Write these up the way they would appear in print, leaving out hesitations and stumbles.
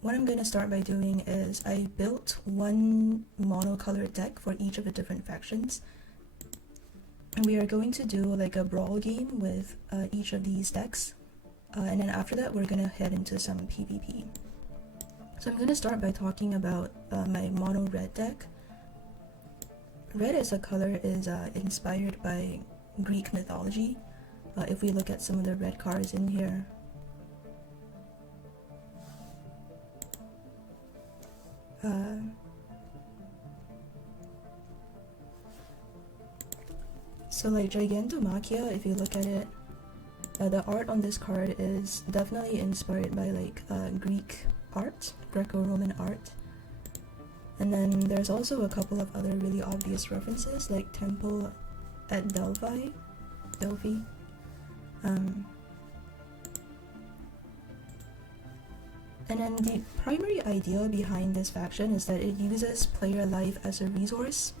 what I'm going to start by doing is I built one monocolored deck for each of the different factions. And we are going to do like a brawl game with each of these decks. And then after that, we're going to head into some PvP. So I'm going to start by talking about my mono red deck. Red as a color is inspired by Greek mythology. If we look at some of the red cards in here, so like Gigantomachia, if you look at it, the art on this card is definitely inspired by like Greek art, Greco-Roman art. And then there's also a couple of other really obvious references like Temple at Delphi. And then the primary idea behind this faction is that it uses player life as a resource.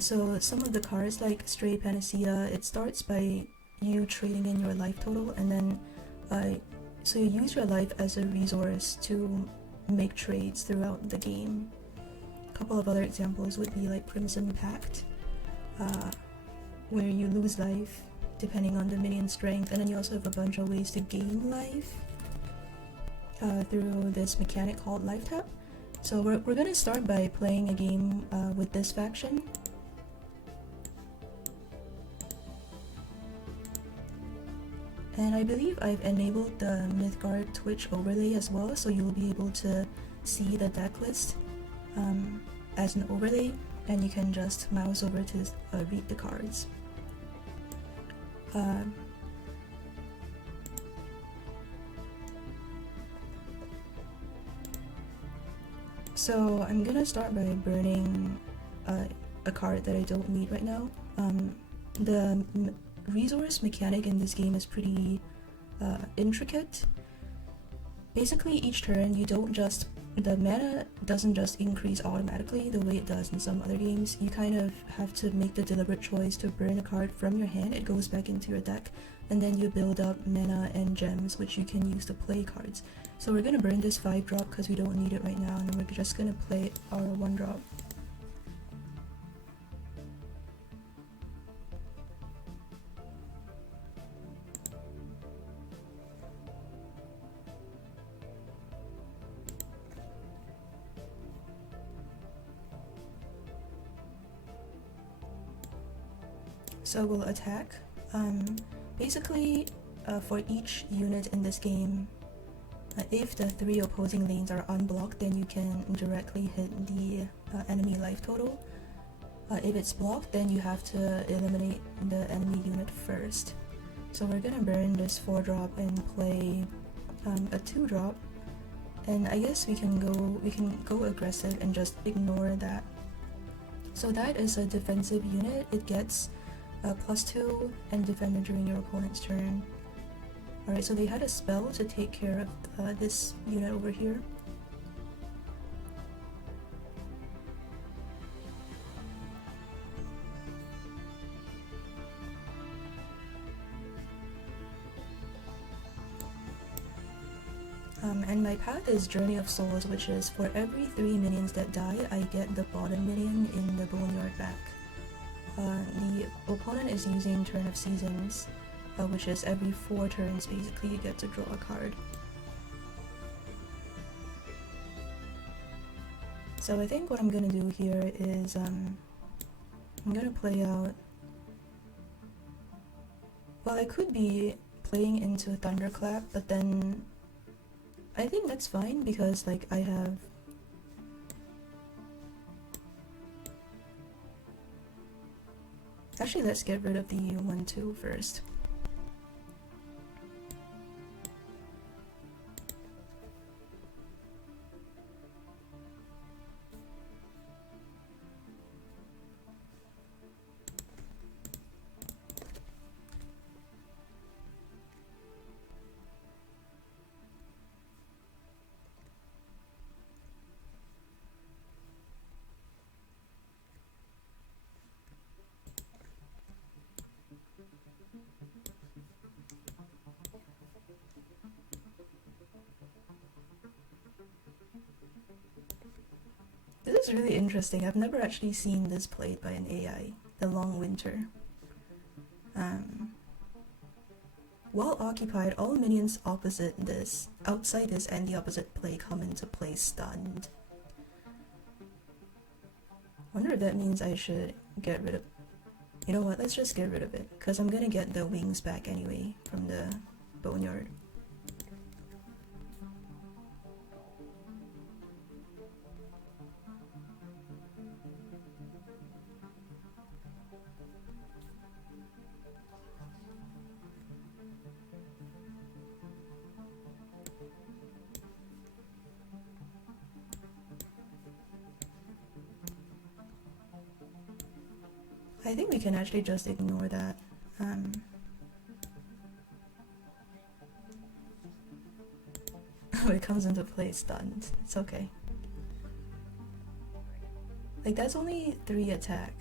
So some of the cards like Stray Panacea, it starts by you trading in your life total, and then so you use your life as a resource to make trades throughout the game. A couple of other examples would be like Crimson Pact, where you lose life depending on the minion strength, and then you also have a bunch of ways to gain life through this mechanic called Life Tap. So we're gonna start by playing a game with this faction. And I believe I've enabled the Mythgard Twitch overlay as well, so you'll be able to see the deck list as an overlay, and you can just mouse over to read the cards. So I'm gonna start by burning a card that I don't need right now. The resource mechanic in this game is pretty intricate. Basically, each turn the mana doesn't just increase automatically the way it does in some other games. You kind of have to make the deliberate choice to burn a card from your hand. It goes back into your deck, and then you build up mana and gems which you can use to play cards. So we're gonna burn this 5-drop because we don't need it right now, and then we're just gonna play our 1-drop. So we'll attack. Basically, for each unit in this game, if the 3 opposing lanes are unblocked, then you can directly hit the enemy life total. If it's blocked, then you have to eliminate the enemy unit first. So we're gonna burn this 4-drop and play a 2-drop, and I guess we can go aggressive and just ignore that. So that is a defensive unit. It gets +2 and defended during your opponent's turn. Alright, so they had a spell to take care of this unit over here. And my path is Journey of Souls, which is for every 3 minions that die, I get the bottom minion in the Boneyard back. The opponent is using Turn of Seasons, which is every 4 turns basically you get to draw a card. So I think what I'm gonna do here is I'm gonna play out... Well, I could be playing into a Thunderclap, but then I think that's fine because like I have... Actually, let's get rid of the 1-2 first. is really interesting. I've never actually seen this played by an AI, the Long Winter. While occupied, all minions outside this and the opposite play come into play stunned. Wonder if that means I should get rid of... You know what, let's just get rid of it, because I'm gonna get the wings back anyway from the boneyard. I think we can actually just ignore that. It comes into play stunned. It's okay. Like, that's only 3 attack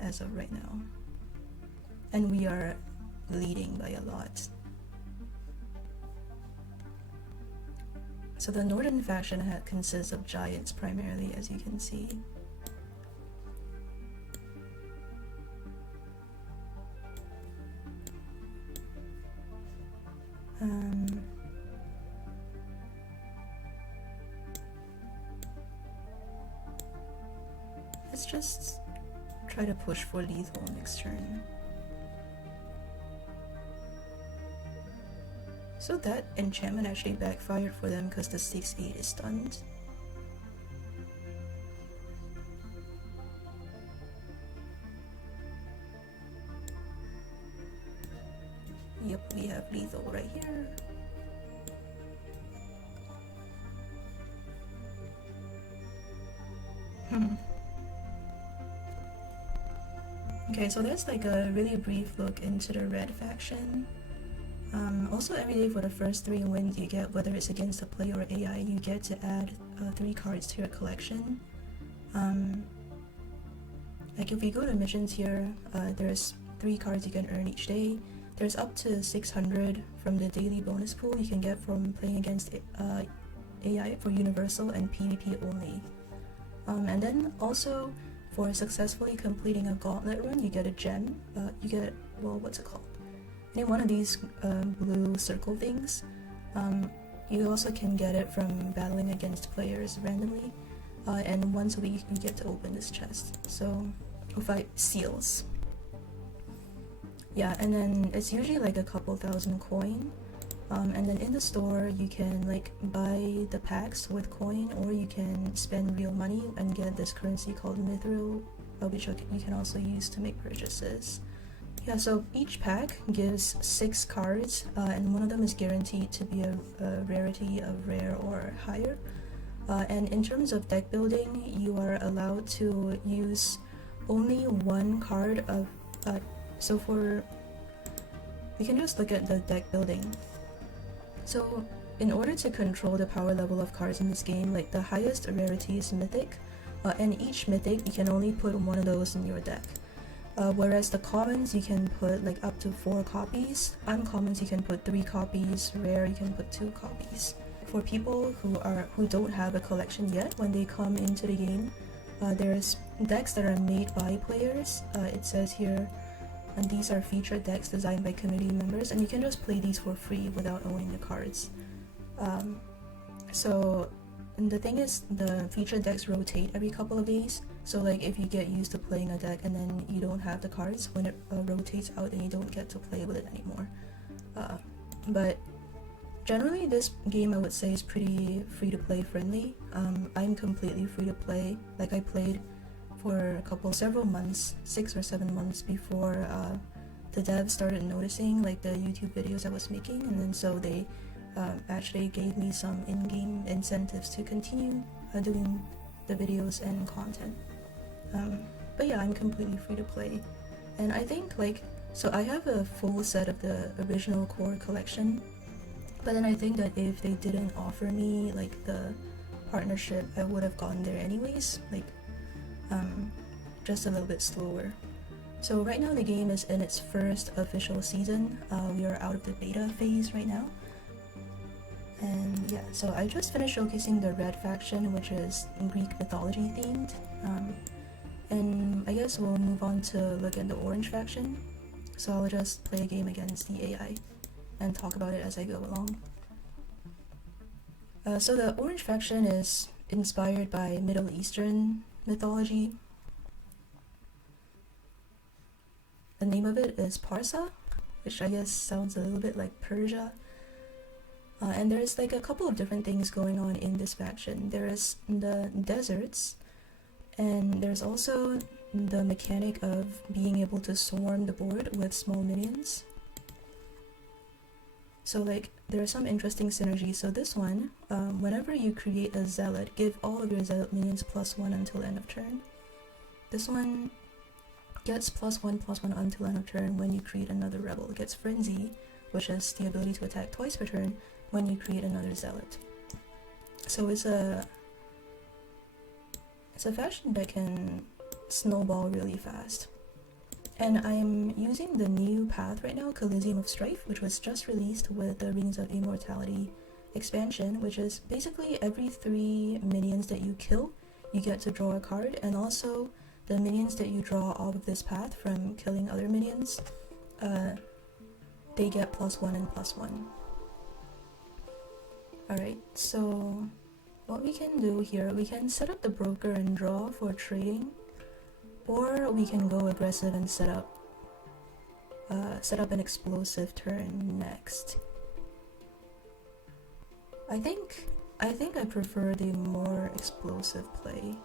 as of right now. And we are leading by a lot. So the northern faction consists of giants primarily, as you can see. Let's just try to push for lethal next turn. So that enchantment actually backfired for them because the 6/8 is stunned. Yep, we have lethal right here. Okay, so that's like a really brief look into the red faction. Also, every day for the first 3 wins you get, whether it's against a player or AI, you get to add 3 cards to your collection. Like if we go to missions here, there's 3 cards you can earn each day. There's up to 600 from the daily bonus pool you can get from playing against AI for Universal and PvP only. And then also, for successfully completing a gauntlet run, you get a gem. You get, well, what's it called? I think one of these blue circle things. You also can get it from battling against players randomly. And once a week you get to open this chest. So, 5 seals. Yeah, and then it's usually like a couple thousand coin. And then in the store you can like buy the packs with coin, or you can spend real money and get this currency called Mithril, which you can also use to make purchases. Yeah, so each pack gives 6 cards, and one of them is guaranteed to be a rarity of rare or higher. And in terms of deck building, you are allowed to use only 1 card of... so for... We can just look at the deck building. So in order to control the power level of cards in this game, like the highest rarity is Mythic, and each Mythic you can only put 1 of those in your deck. Whereas the commons you can put like up to 4 copies, uncommons you can put 3 copies, rare you can put 2 copies. For people who don't have a collection yet, when they come into the game, there's decks that are made by players. It says here, and these are featured decks designed by community members, and you can just play these for free without owning the cards. And the thing is, the featured decks rotate every couple of days, so like if you get used to playing a deck and then you don't have the cards, when it rotates out then you don't get to play with it anymore. But generally this game I would say is pretty free-to-play friendly. I'm completely free to play. Like I played for several months, 6 or 7 months before the devs started noticing like the YouTube videos I was making, and then so they actually gave me some in-game incentives to continue doing the videos and content. But yeah, I'm completely free to play, and I think like, so I have a full set of the original core collection, but then I think that if they didn't offer me like the partnership, I would have gone there anyways, like just a little bit slower. So right now the game is in its first official season. We are out of the beta phase right now, And yeah, so I just finished showcasing the red faction, which is Greek mythology themed. And I guess we'll move on to look at the orange faction. So I'll just play a game against the AI and talk about it as I go along. So the orange faction is inspired by Middle Eastern mythology. The name of it is Parsa, which I guess sounds a little bit like Persia. And there's like a couple of different things going on in this faction. There's the deserts, and there's also the mechanic of being able to swarm the board with small minions. So like there are some interesting synergies. So this one, whenever you create a zealot, give all of your zealot minions +1 until end of turn. This one gets +1/+1 until end of turn when you create another rebel. It gets Frenzy, which is the ability to attack twice per turn when you create another zealot. So it's a faction that can snowball really fast. And I'm using the new path right now, Coliseum of Strife, which was just released with the Rings of Immortality expansion, which is basically every 3 minions that you kill, you get to draw a card, and also the minions that you draw off of this path from killing other minions, they get +1 and +1. Alright, so what we can do here, we can set up the broker and draw for trading, or we can go aggressive and set up an explosive turn next. I think I prefer the more explosive play.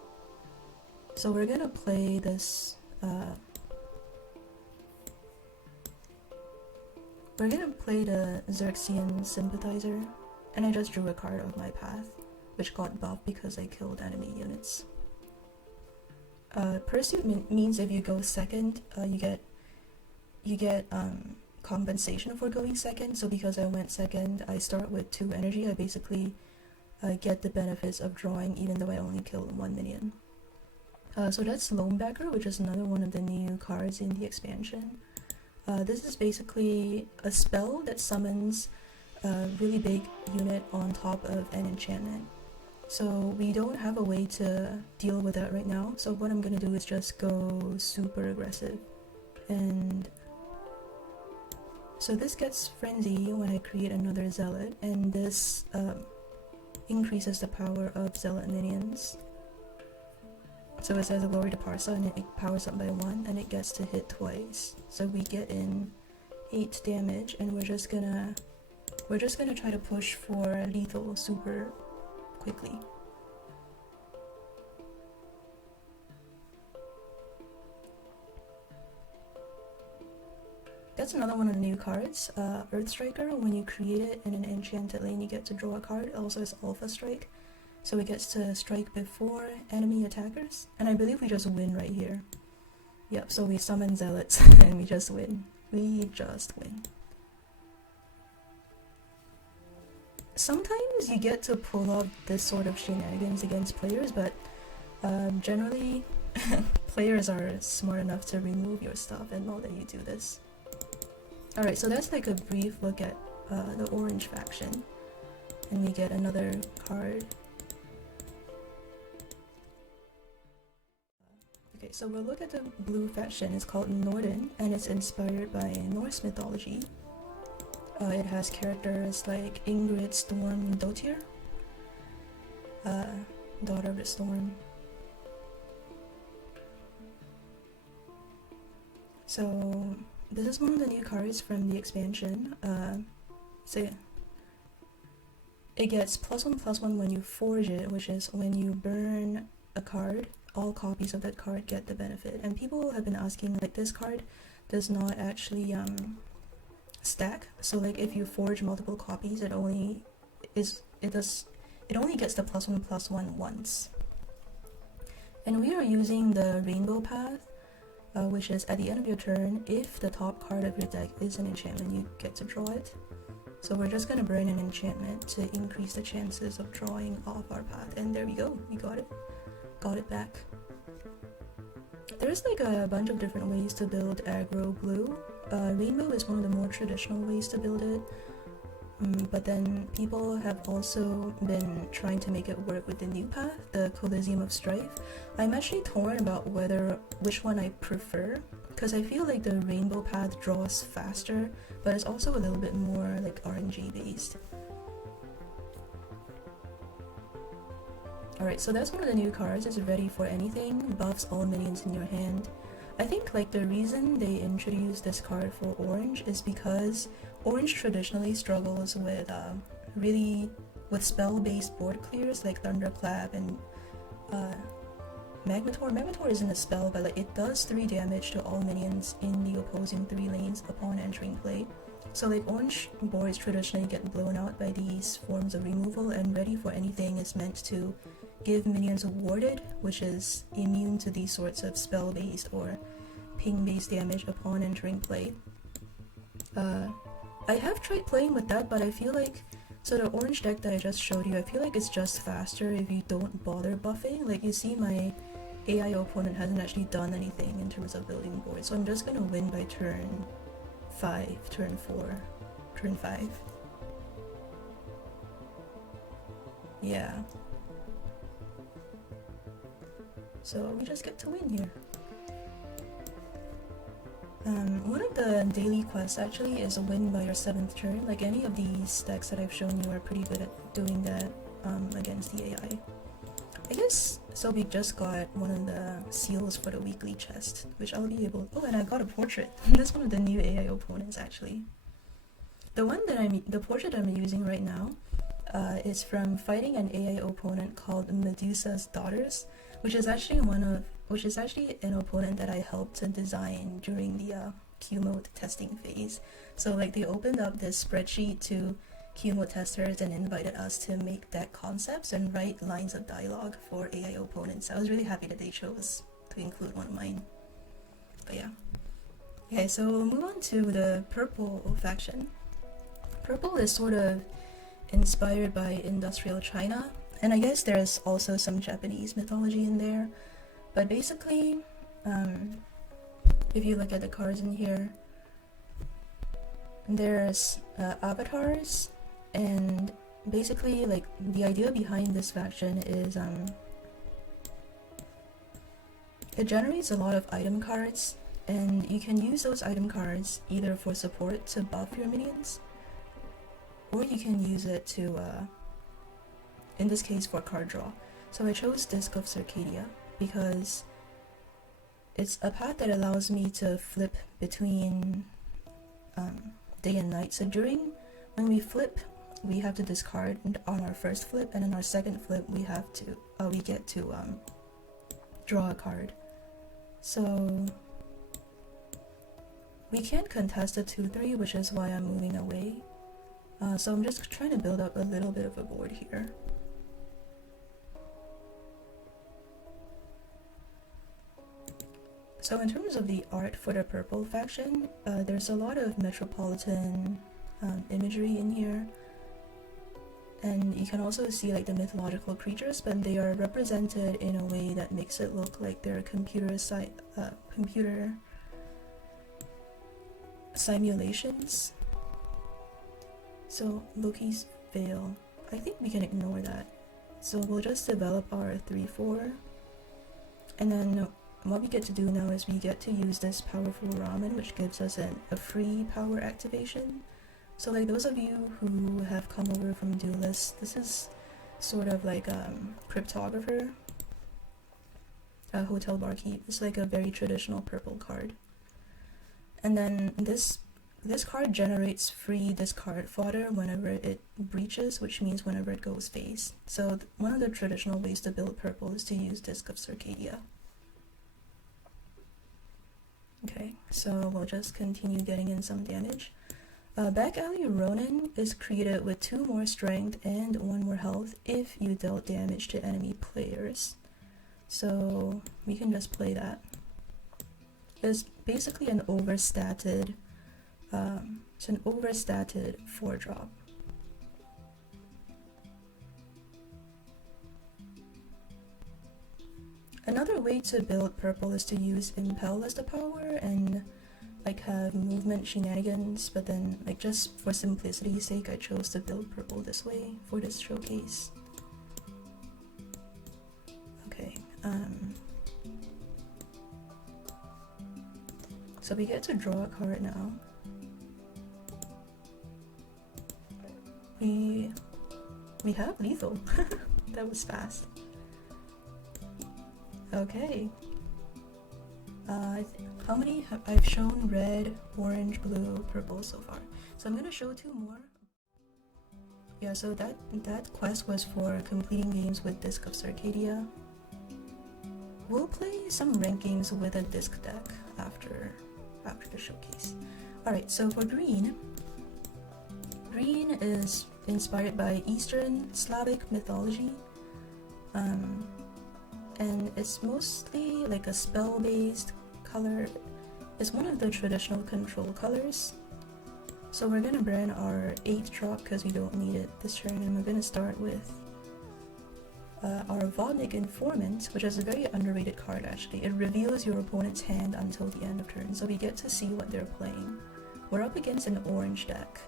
So we're gonna play this. We're gonna play the Xerxian Sympathizer, and I just drew a card of my path, which got buffed because I killed enemy units. Pursuit means if you go second, you get compensation for going second. So because I went second, I start with 2 energy. I basically get the benefits of drawing even though I only killed 1 minion. So that's Lonebacker, which is another one of the new cards in the expansion. This is basically a spell that summons a really big unit on top of an enchantment. So we don't have a way to deal with that right now, so what I'm gonna do is just go super aggressive. And so this gets Frenzy when I create another Zealot, and this increases the power of Zealot minions. So it says Glory to Parsa, and it powers up by 1, and it gets to hit twice. So we get in 8 damage, and we're just gonna try to push for lethal super quickly. That's another one of the new cards, Earth Striker. When you create it in an enchanted lane, you get to draw a card. It also has Alpha Strike, so it gets to strike before enemy attackers, and I believe we just win right here. Yep, so we summon Zealots and we just win. We just win. Sometimes you get to pull off this sort of shenanigans against players, but generally players are smart enough to remove your stuff and know that you do this. Alright, so that's like a brief look at the orange faction, and we get another card. Okay, so we'll look at the blue faction. It's called Norden, and it's inspired by Norse mythology. It has characters like Ingrid Storm Dotir, daughter of the storm. So this is one of the new cards from the expansion. So it gets +1/+1 when you forge it, which is when you burn a card, all copies of that card get the benefit. And people have been asking, like, this card does not actually stack. So like if you forge multiple copies, it only gets the +1/+1 once. And we are using the rainbow path, which is at the end of your turn, if the top card of your deck is an enchantment, you get to draw it. So we're just gonna burn an enchantment to increase the chances of drawing off our path, and there we go, we got it back. There's like a bunch of different ways to build aggro blue. Rainbow is one of the more traditional ways to build it. But then people have also been trying to make it work with the new path, the Coliseum of Strife. I'm actually torn about which one I prefer, because I feel like the rainbow path draws faster, but it's also a little bit more like RNG based. Alright, so that's one of the new cards. It's ready for anything, buffs all minions in your hand. I think like the reason they introduced this card for orange is because orange traditionally struggles with with spell-based board clears like Thunderclap and Magmator. Magmator isn't a spell, but like it does 3 damage to all minions in the opposing 3 lanes upon entering play. So like orange boards traditionally get blown out by these forms of removal, and ready for anything is meant to give minions warded, which is immune to these sorts of spell-based or ping-based damage upon entering play. I have tried playing with that, but I feel like, so the orange deck that I just showed you, I feel like it's just faster if you don't bother buffing. Like you see my AIO opponent hasn't actually done anything in terms of building board, so I'm just gonna win by turn 5, turn 4, turn 5. Yeah. So we just get to win here. One of the daily quests actually is a win by your 7th turn. Like any of these decks that I've shown you are pretty good at doing that against the AI. I guess, so we just got one of the seals for the weekly chest, which I'll be able, oh, and I got a portrait. That's one of the new AI opponents actually. The portrait I'm using right now is from fighting an AI opponent called Medusa's Daughters, which is actually an opponent that I helped to design during the Q-mode testing phase. So like they opened up this spreadsheet to Q-mode testers and invited us to make deck concepts and write lines of dialogue for AI opponents. I was really happy that they chose to include one of mine. But yeah. Okay, so we'll move on to the purple faction. Purple is sort of inspired by industrial China, and I guess there's also some Japanese mythology in there. But basically, if you look at the cards in here, there's avatars, and basically like the idea behind this faction is it generates a lot of item cards, and you can use those item cards either for support to buff your minions, or you can use it to in this case for card draw. So I chose Disc of Circadia because it's a path that allows me to flip between day and night. So when we flip, we have to discard on our first flip, and on our second flip we get to draw a card. So we can't contest a 2-3, which is why I'm moving away. So I'm just trying to build up a little bit of a board here. So in terms of the art for the purple faction, there's a lot of metropolitan imagery in here, and you can also see like the mythological creatures, but they are represented in a way that makes it look like they're computer simulations. So Loki's Veil, I think we can ignore that. So we'll just develop our 3-4, and then what we get to do now is we get to use this powerful ramen, which gives us a free power activation. So like those of you who have come over from Duelist, this is sort of like Cryptographer, Hotel Barkeep. It's like a very traditional purple card. And then this card generates free discard fodder whenever it breaches, which means whenever it goes face. So one of the traditional ways to build purple is to use Disc of Circadia. Okay, so we'll just continue getting in some damage. Back Alley Ronin is created with 2 more strength and 1 more health if you dealt damage to enemy players. So we can just play that. It's basically an overstatted, 4-drop. Another way to build purple is to use Impel as the power, and like have movement shenanigans, but then like just for simplicity's sake I chose to build purple this way for this showcase. Okay, so we get to draw a card now. We have lethal. That was fast. Okay. How many have I've shown? Red, orange, blue, purple so far. So I'm gonna show 2 more. Yeah, so that quest was for completing games with Disc of Circadia. We'll play some ranked games with a disc deck after the showcase. Alright, so for green is inspired by Eastern Slavic mythology. And it's mostly like a spell-based color. It's one of the traditional control colors. So we're gonna burn our 8th drop because we don't need it this turn, and we're gonna start with our Vodnik Informant, which is a very underrated card actually. It reveals your opponent's hand until the end of turn, so we get to see what they're playing. We're up against an orange deck.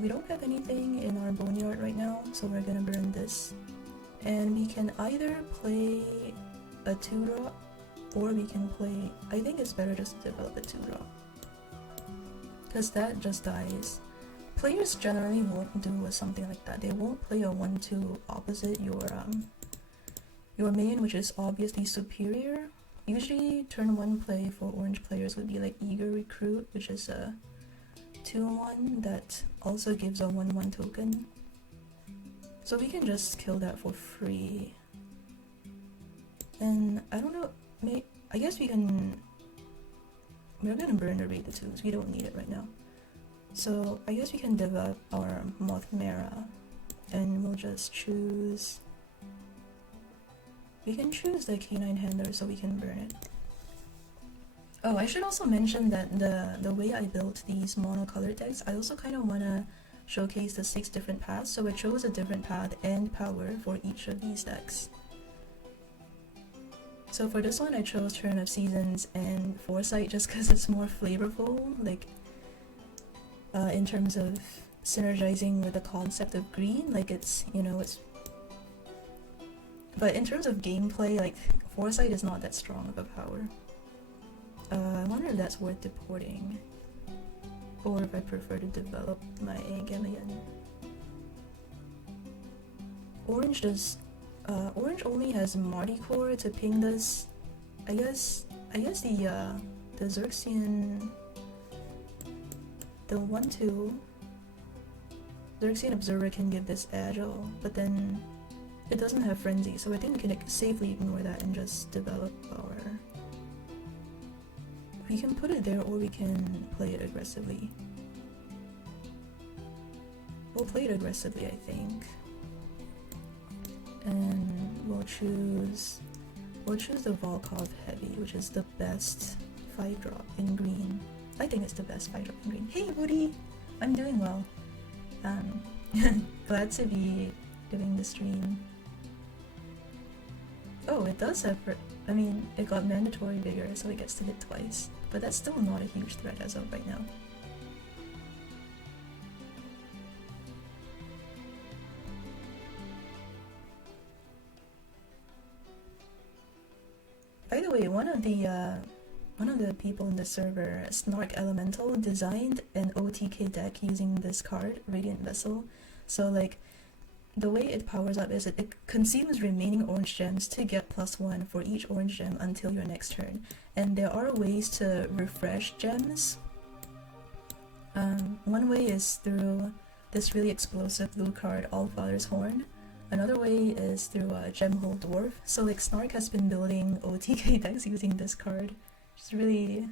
We don't have anything in our boneyard right now, so we're gonna burn this. And we can either play a 2-drop, or we can play... I think it's better just to develop a 2-drop, because that just dies. Players generally won't do something like that. They won't play a 1-2 opposite your main, which is obviously superior. Usually turn 1 play for orange players would be like Eager Recruit, which is a 2-1 that also gives a 1-1 token. So we can just kill that for free. And I don't know, I guess we're gonna burn the raid the 2s, we don't need it right now. So I guess we can develop our Mothmera, and we'll just choose... We can choose the K9 handler so we can burn it. Oh, I should also mention that the way I built these monocolored decks, I also kind of want to showcase the 6 different paths, so I chose a different path and power for each of these decks. So for this one I chose Turn of Seasons and Foresight just because it's more flavorful, like in terms of synergizing with the concept of green, like it's, you know, it's... But in terms of gameplay, like, Foresight is not that strong of a power. I wonder if that's worth deporting, or if I prefer to develop my Gamian. Orange does... Orange only has Marty Core to ping this. I guess the Xerxian... The 1-2... Xerxian Observer can give this Agile, but then it doesn't have Frenzy, so I think we can safely ignore that and just develop our... We can put it there, or we can play it aggressively. We'll play it aggressively, I think. And we'll choose the Volkov Heavy, which is the best 5-drop in green. I think it's the best 5-drop in green. Hey, Woody! I'm doing well. Glad to be doing the stream. Oh, it does have... I mean, it got mandatory vigor, so it gets to hit twice. But that's still not a huge threat as of right now. By the way, one of the people in the server, Snark Elemental, designed an OTK deck using this card, Radiant Vessel. So like, the way it powers up is it consumes remaining orange gems to get +1 for each orange gem until your next turn. And there are ways to refresh gems. One way is through this really explosive blue card, Allfather's Horn. Another way is through Gemhole Dwarf. So like, Snark has been building OTK decks using this card, which is really,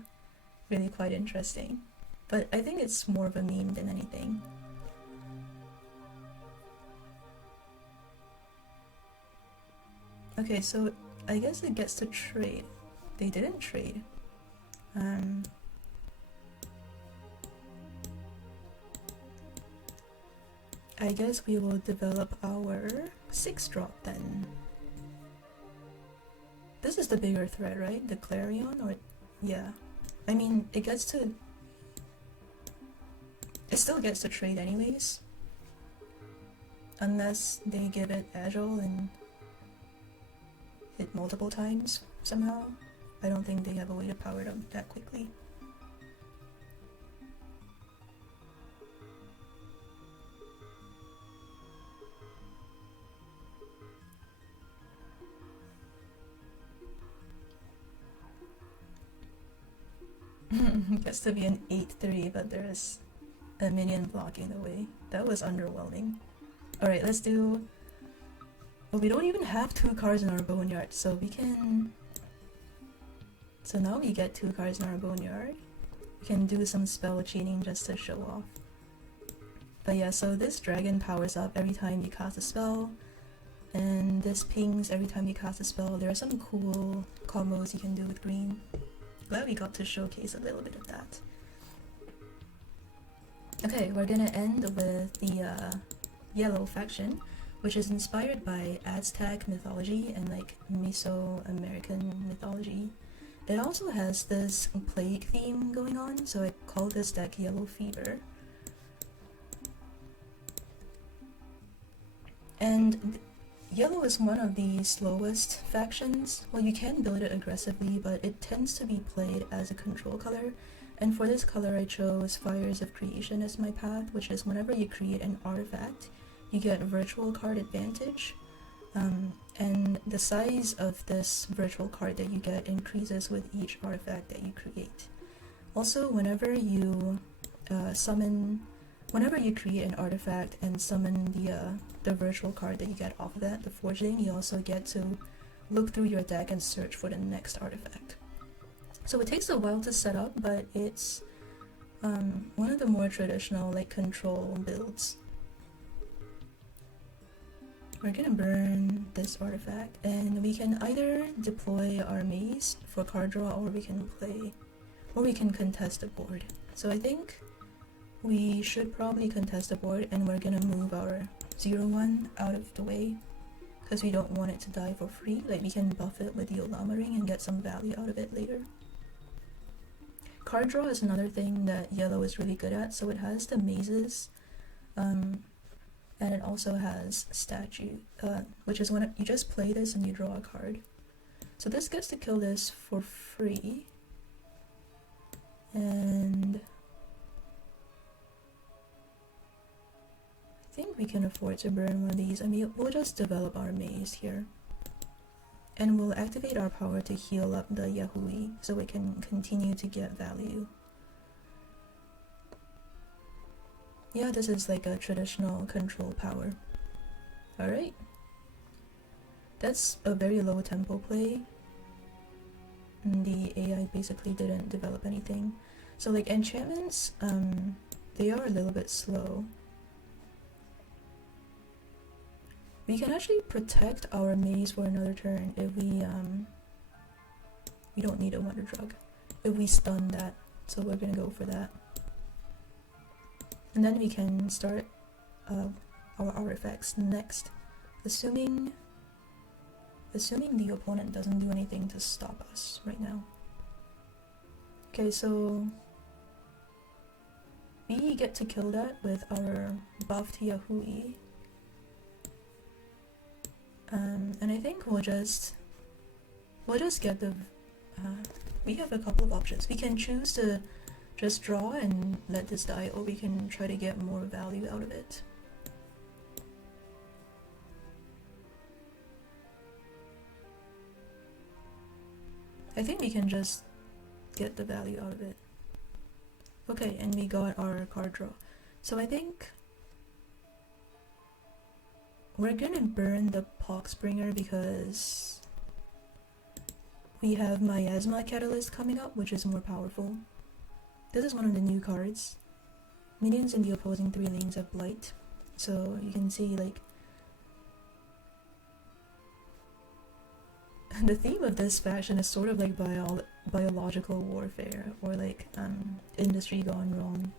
really quite interesting. But I think it's more of a meme than anything. Okay, so I guess it gets to trade. They didn't trade. I guess we will develop our 6-drop then. This is the bigger threat, right? The Clarion, or yeah. I mean, it still gets to trade anyways. Unless they give it agile and hit multiple times somehow. I don't think they have a way to power it up that quickly. Gets to be an 8-3, but there's a minion blocking the way. That was underwhelming. Alright, let's do... Well, we don't even have 2 cards in our boneyard, so we can... So now we get 2 cards in our boneyard. We can do some spell cheating just to show off. But yeah, so this dragon powers up every time you cast a spell. And this pings every time you cast a spell. There are some cool combos you can do with green. Glad we got to showcase a little bit of that. Okay, we're gonna end with the yellow faction, which is inspired by Aztec mythology and like Mesoamerican mythology. It also has this plague theme going on, so I call this deck Yellow Fever. And yellow is one of the slowest factions. Well, you can build it aggressively, but it tends to be played as a control color. And for this color, I chose Fires of Creation as my path, which is whenever you create an artifact, you get virtual card advantage. And the size of this virtual card that you get increases with each artifact that you create. Also, whenever you create an artifact and summon the virtual card that you get off of that, the forging, you also get to look through your deck and search for the next artifact. So it takes a while to set up, but it's one of the more traditional like control builds. We're gonna burn this artifact, and we can either deploy our maze for card draw, or we can contest the board. So I think we should probably contest the board, and we're gonna move our 0-1 out of the way because we don't want it to die for free. Like, we can buff it with the Olama Ring and get some value out of it later. Card draw is another thing that yellow is really good at. So it has the mazes, and it also has statue, which is when you just play this and you draw a card. So this gets to kill this for free, and I think we can afford to burn one of these. I mean, we'll just develop our maze here, and we'll activate our power to heal up the Yahui so we can continue to get value. Yeah, this is like a traditional control power. Alright. That's a very low tempo play. And the AI basically didn't develop anything. So like enchantments, they are a little bit slow. We can actually protect our maze for another turn if we don't need a wonder drug. If we stun that, so we're gonna go for that. And then we can start our artifacts next, assuming the opponent doesn't do anything to stop us right now. Okay, so we get to kill that with our buffed Yahui. And I think we'll just get the we have a couple of options. We can choose to just draw and let this die, or we can try to get more value out of it. I think we can just get the value out of it. Okay, and we got our card draw. So I think we're gonna burn the Poxbringer because we have Miasma Catalyst coming up, which is more powerful. This is one of the new cards. Minions in the opposing 3 lanes have Blight. So you can see like the theme of this faction is sort of like biological warfare, or like industry gone wrong.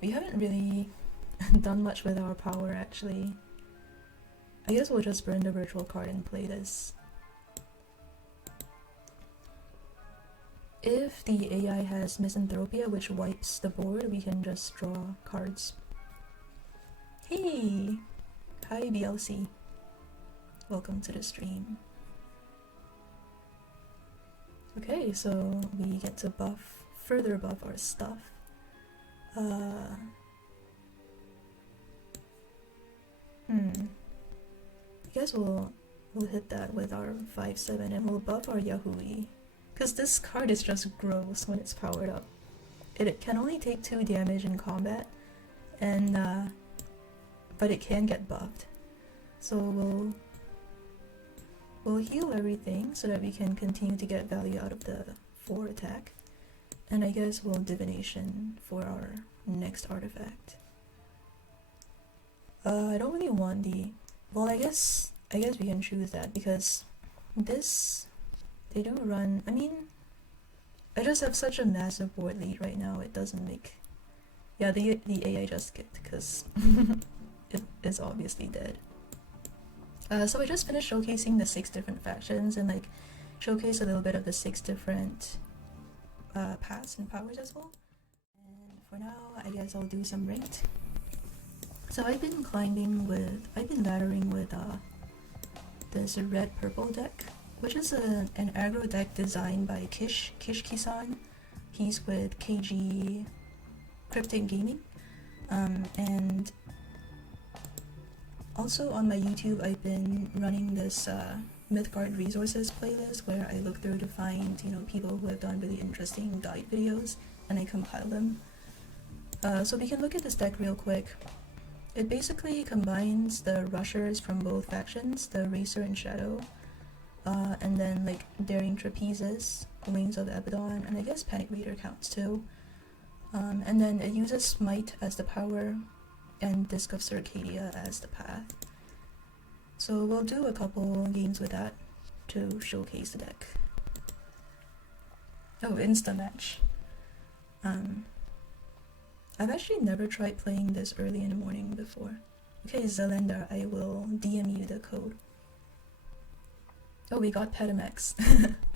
We haven't really done much with our power actually. I guess we'll just burn the virtual card and play this. If the AI has Misanthropia, which wipes the board, we can just draw cards. Hey! Hi BLC. Welcome to the stream. Okay, so we get to further buff our stuff. I guess we'll hit that with our 5/7 and we'll buff our Yahui. Because this card is just gross when it's powered up. It can only take 2 damage in combat, and but it can get buffed. So we'll heal everything so that we can continue to get value out of the 4 attack. And I guess we'll divination for our next artifact. I don't really want the... Well, I guess we can choose that because this... They do run... I mean... I just have such a massive board lead right now, it doesn't make... Yeah, the AI just skipped because it is obviously dead. So I just finished showcasing the 6 different factions and like showcase a little bit of the 6 different paths and powers as well. And for now, I guess I'll do some ranked. So I've been laddering with this red-purple deck, which is an aggro deck designed by Kish-Kisan. He's with KG Cryptic Gaming. And also on my YouTube, I've been running this Mythgard resources playlist where I look through to find, you know, people who have done really interesting guide videos and I compile them. So we can look at this deck real quick. It basically combines the rushers from both factions, the Racer and Shadow, and then like Daring Trapezes, Wings of Abaddon, and I guess Panic Raider counts too. And then it uses Smite as the power and Disc of Circadia as the path. So we'll do a couple games with that to showcase the deck. Oh, Insta Match. I've actually never tried playing this early in the morning before. Okay, Zelenda, I will DM you the code. Oh, we got Petamex.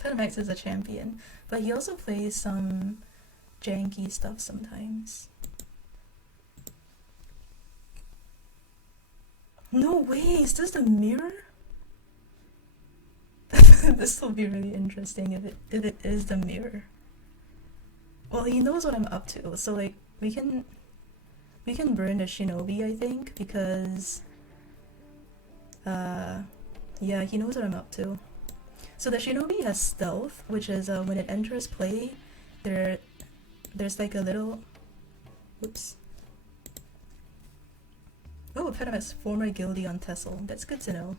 Petamex is a champion, but he also plays some janky stuff sometimes. No way, is this the mirror? This will be really interesting if it is the mirror. Well, he knows what I'm up to, so like we can burn the Shinobi, I think, because yeah, he knows what I'm up to. So the Shinobi has stealth, which is when it enters play, there's like a little... Whoops. Oh, Petamex, former guildie on Tessel. That's good to know.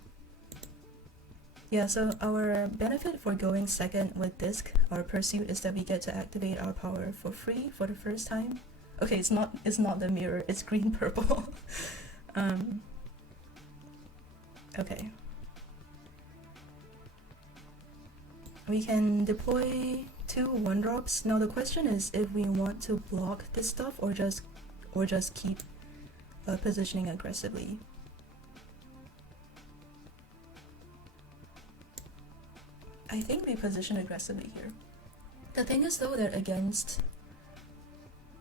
Yeah, so our benefit for going second with Disc, our Pursuit, is that we get to activate our power for free for the first time. Okay, it's not the mirror, it's green-purple. Okay. We can deploy 2 1-drops. Now the question is if we want to block this stuff or just keep positioning aggressively. I think we position aggressively here. The thing is though that against...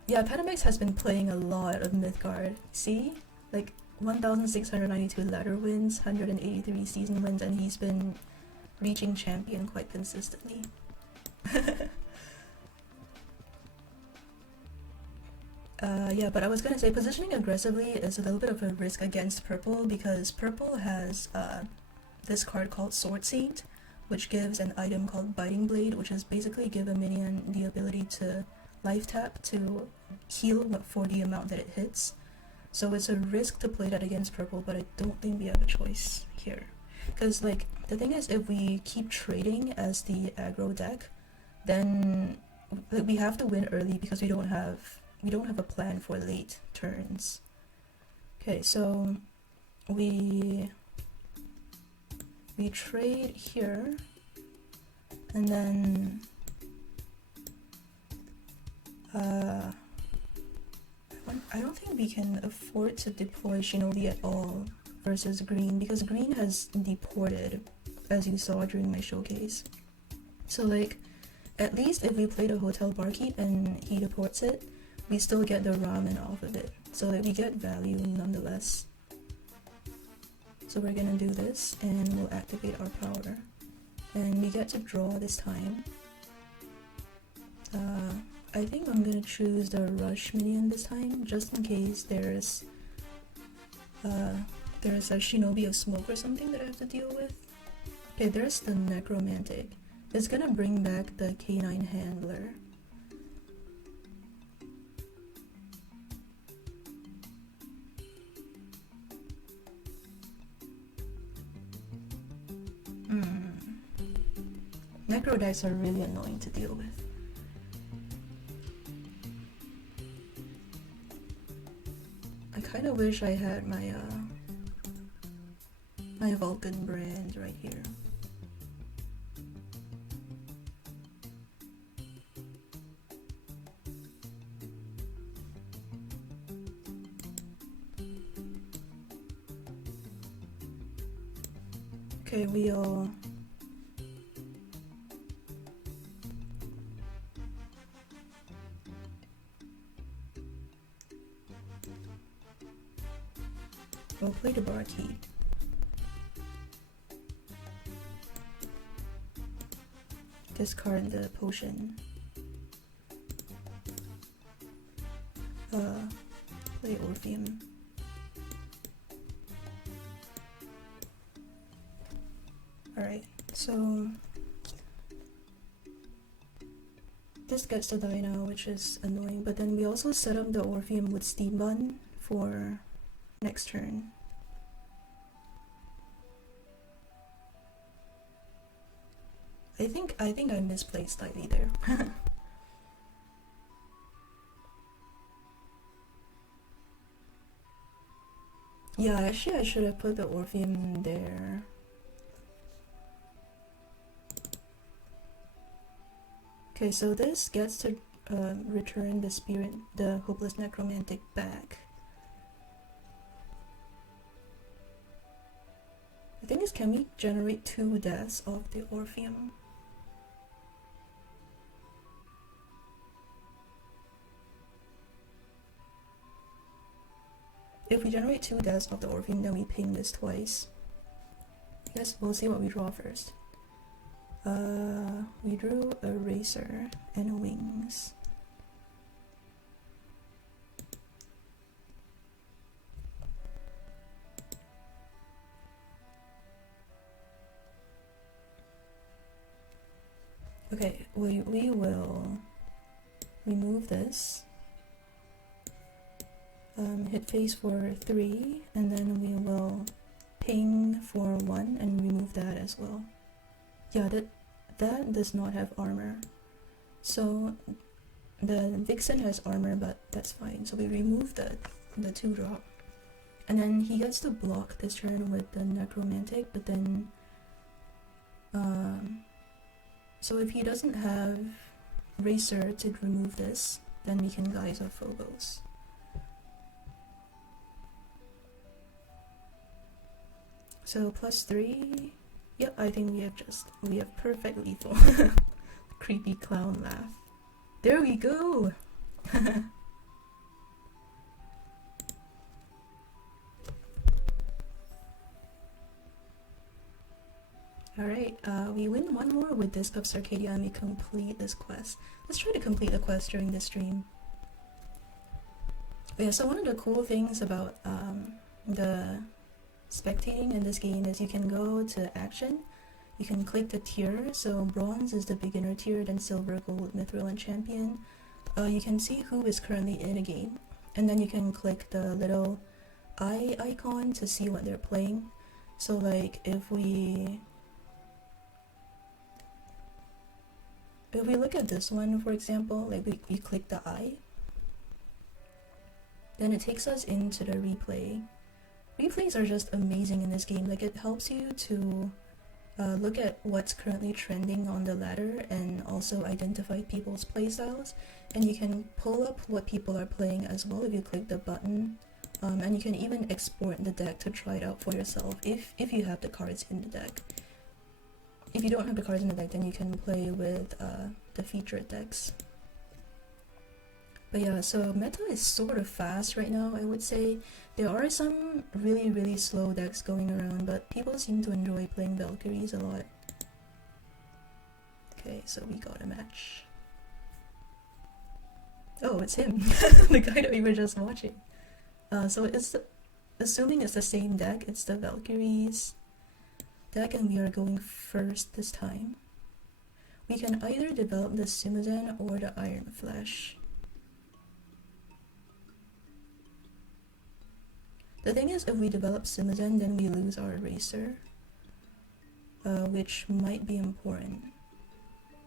Yeah, Petamex has been playing a lot of Mythgard. See? Like 1,692 ladder wins, 183 season wins, and he's been reaching champion quite consistently. Yeah, but I was gonna say positioning aggressively is a little bit of a risk against purple because purple has this card called Sword Saint, which gives an item called Biting Blade, which is basically give a minion the ability to life tap to heal for the amount that it hits. So it's a risk to play that against purple, but I don't think we have a choice here. Because like the thing is, if we keep trading as the aggro deck, then like, we have to win early because we don't have a plan for late turns. Okay, so we trade here, and then I don't think we can afford to deploy Shinobi at all versus green, because green has deported, as you saw during my showcase. So like, at least if we play the hotel barkeep and he deports it, we still get the ramen off of it, so that we get value nonetheless. So we're gonna do this, and we'll activate our power. And we get to draw this time. I think I'm gonna choose the rush minion this time, just in case there's a shinobi of smoke or something that I have to deal with. Okay, there's the necromantic. It's gonna bring back the canine handler. Necro dice are really annoying to deal with. I kind of wish I had my my Vulcan brand right here. Okay, we'll play the barkeep. Discard the potion. Play Orpheum. Alright, so this gets to die now, which is annoying, but then we also set up the Orpheum with Steam Bun for next turn. I think I misplaced slightly there. Yeah, actually I should have put the Orpheum there. Okay, so this gets to return the spirit, the hopeless necromantic, back. The thing is, can we generate 2 deaths of the Orpheum? If we generate 2 deaths of the Orpheum, then we ping this twice. I guess we'll see what we draw first. We drew a racer and wings. Okay, we will remove this. Hit face for 3, and then we will ping for 1 and remove that as well. Yeah, that does not have armor. So the Vixen has armor, but that's fine. So we remove the 2-drop. And then he gets to block this turn with the necromantic, but then so if he doesn't have racer to remove this, then we can guise up Phobos. So +3. Yep, I think we have perfect lethal. Creepy clown laugh. There we go. Alright, we win 1 more with this Cups Arcadia and we complete this quest. Let's try to complete the quest during this stream. Yeah, so one of the cool things about the spectating in this game is you can go to action, you can click the tier, so bronze is the beginner tier, then silver, gold, mithril, and champion. You can see who is currently in a game, and then you can click the little eye icon to see what they're playing. So like if we look at this one, for example, like we click the eye, then it takes us into the replay. Replays are just amazing in this game. Like, it helps you to look at what's currently trending on the ladder and also identify people's playstyles, and you can pull up what people are playing as well if you click the button, and you can even export the deck to try it out for yourself if you have the cards in the deck. If you don't have the cards in the deck, then you can play with the featured decks. But yeah, so meta is sort of fast right now, I would say. There are some really slow decks going around, but people seem to enjoy playing Valkyries a lot. Okay, so we got a match. Oh, it's him! The guy that we were just watching. So it's assuming it's the same deck, it's the Valkyries deck, and we are going first this time. We can either develop the Simozen or the Iron Flesh. The thing is, if we develop Simozen, then we lose our Racer, which might be important,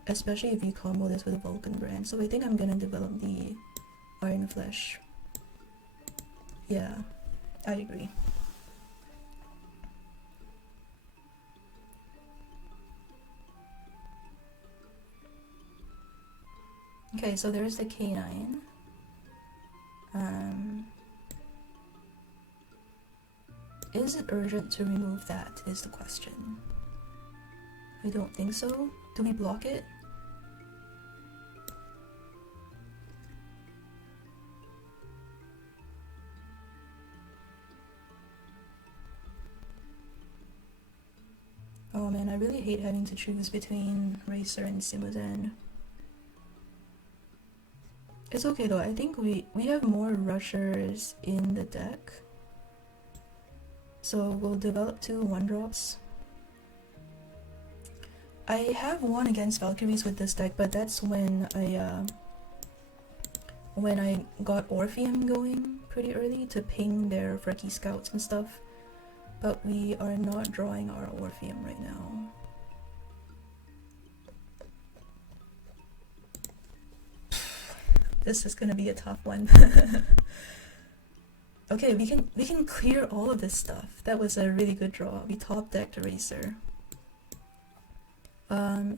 especially if you combo this with Vulcan Brand. So I think I'm gonna develop the Iron Flesh. Yeah, I agree. Okay, so there's the K9. Is it urgent to remove that, is the question. I don't think so. Do we block it? Oh man, I really hate having to choose between Racer and Simozen. It's okay though, I think we have more rushers in the deck. So we'll develop 2 1-drops. I have won against Valkyries with this deck, but that's when I got Orpheum going pretty early to ping their Frecky Scouts and stuff. But we are not drawing our Orpheum right now. This is gonna be a tough one. Okay, we can clear all of this stuff. That was a really good draw. We top decked Racer.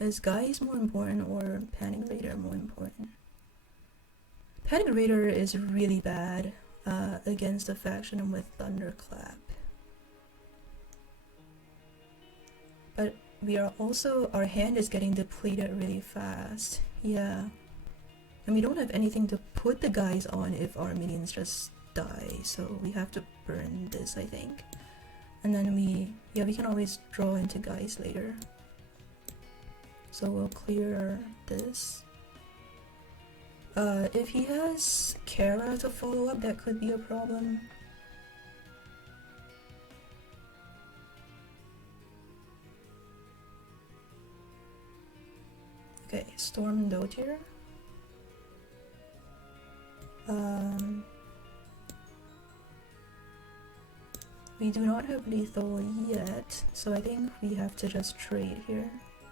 Is Guise more important or Panic Raider more important? Panic Raider is really bad against a faction with Thunderclap. But we are also, our hand is getting depleted really fast. Yeah. And we don't have anything to put the guys on if our minions just die, so we have to burn this, I think. And then we can always draw into guys later. So we'll clear this. If he has Kara to follow up, that could be a problem. Okay, Storm Dotier. We do not have lethal yet, so I think we have to just trade here.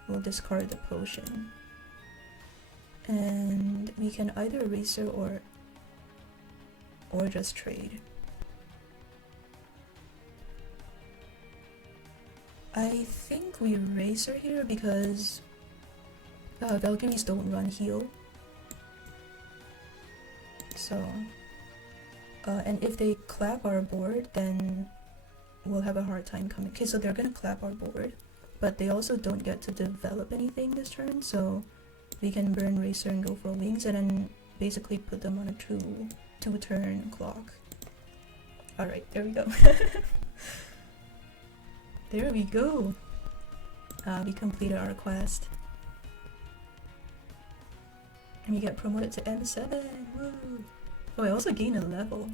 We'll discard the potion. And we can either Racer or just trade. I think we Racer here because Valkyries don't run heal. So, and if they clap our board, then we'll have a hard time coming. Okay, so they're gonna clap our board, but they also don't get to develop anything this turn, so we can burn Racer and go for wings, and then basically put them on a two turn clock. Alright, there we go. There we go. We completed our quest. And we get promoted to M7. Woo! Oh, I also gained a level.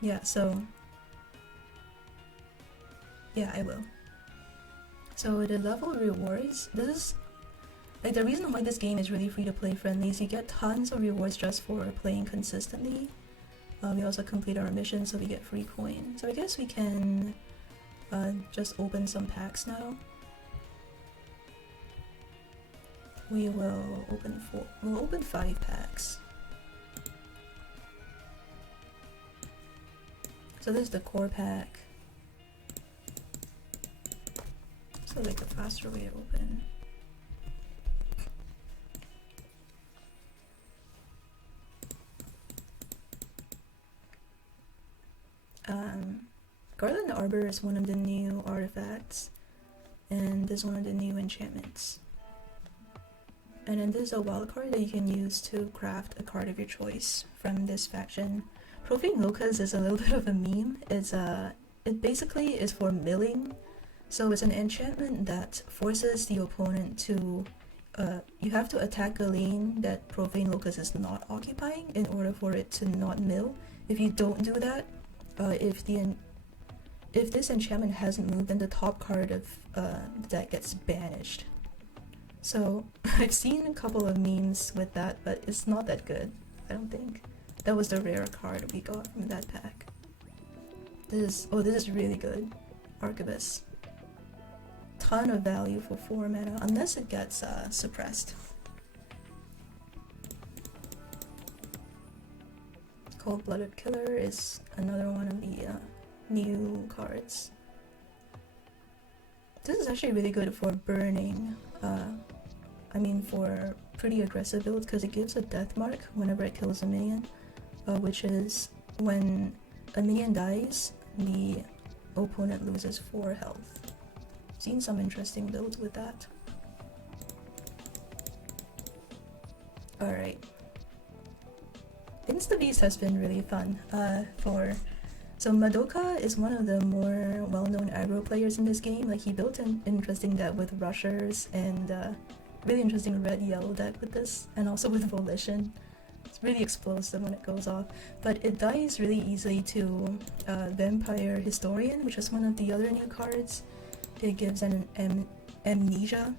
Yeah, so yeah, I will. So the level rewards, this is like the reason why this game is really free to play friendly is you get tons of rewards just for playing consistently. We also complete our mission, so we get free coin. So I guess we can just open some packs now. We'll open 5 packs. So this is the core pack. also like a faster way to open. Garland Arbor is one of the new artifacts, and this is one of the new enchantments. And then this is a wild card that you can use to craft a card of your choice from this faction. Profane Locust is a little bit of a meme. It basically is for milling. So it's an enchantment that forces the opponent to you have to attack a lane that Profane Locust is not occupying in order for it to not mill. If you don't do that, if this enchantment hasn't moved, then the top card of the deck gets banished. So I've seen a couple of memes with that, but it's not that good, I don't think. That was the rare card we got from that pack. This is really good. Archivist. Ton of value for 4 mana, unless it gets suppressed. Cold-Blooded Killer is another one of the new cards. This is actually really good for burning. For pretty aggressive builds, because it gives a death mark whenever it kills a minion, which is when a minion dies, the opponent loses 4 health. Seen some interesting builds with that. Alright. Insta-Beast has been really fun. So Madoka is one of the more well-known aggro players in this game. Like, he built an interesting deck with rushers and really interesting red-yellow deck with this, and also with Volition. It's really explosive when it goes off, but it dies really easily to Vampire Historian, which is one of the other new cards. It gives an amnesia.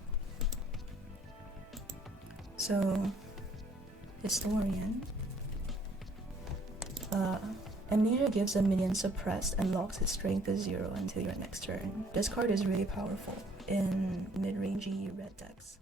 So, Historian. Amnesia gives a minion suppressed and locks its strength to 0 until your next turn. This card is really powerful in mid-rangey red decks.